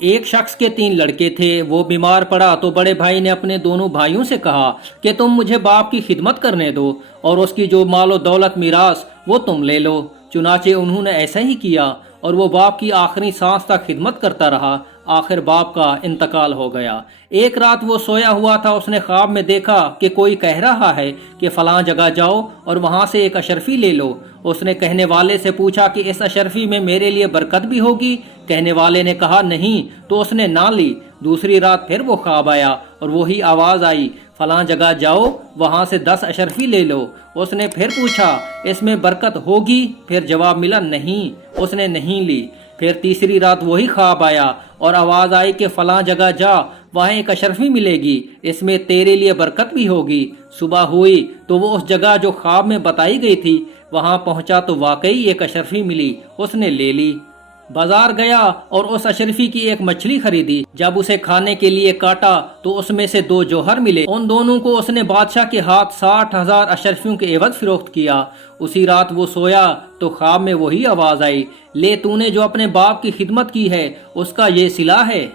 ایک شخص کے 3 لڑکے تھے، وہ بیمار پڑا تو بڑے بھائی نے اپنے دونوں بھائیوں سے کہا کہ تم مجھے باپ کی خدمت کرنے دو اور اس کی جو مال و دولت میراث وہ تم لے لو۔ چنانچہ انہوں نے ایسا ہی کیا اور وہ باپ کی آخری سانس تک خدمت کرتا رہا۔ آخر باپ کا انتقال ہو گیا۔ ایک رات وہ سویا ہوا تھا، اس نے خواب میں دیکھا کہ کوئی کہہ رہا ہے کہ فلاں جگہ جاؤ اور وہاں سے ایک اشرفی لے لو۔ اس نے کہنے والے سے پوچھا کہ اس اشرفی میں میرے لیے برکت بھی ہوگی؟ کہنے والے نے کہا نہیں، تو اس نے نہ لی۔ دوسری رات پھر وہ خواب آیا اور وہی آواز آئی، فلاں جگہ جاؤ، وہاں سے 10 اشرفی لے لو۔ اس نے پھر پوچھا اس میں برکت ہوگی؟ پھر جواب ملا نہیں، اس نے نہیں لی۔ پھر تیسری رات وہی خواب آیا اور آواز آئی کہ فلاں جگہ جا، وہاں ایک اشرفی ملے گی، اس میں تیرے لیے برکت بھی ہوگی۔ صبح ہوئی تو وہ اس جگہ جو خواب میں بتائی گئی تھی وہاں پہنچا تو واقعی ایک اشرفی ملی، اس نے لے لی۔ بازار گیا اور اس اشرفی کی ایک مچھلی خریدی۔ جب اسے کھانے کے لیے کاٹا تو اس میں سے 2 جوہر ملے۔ ان دونوں کو اس نے بادشاہ کے ہاتھ 60,000 اشرفیوں کے عوض فروخت کیا۔ اسی رات وہ سویا تو خواب میں وہی آواز آئی، لے تو نے جو اپنے باپ کی خدمت کی ہے اس کا یہ صلہ ہے۔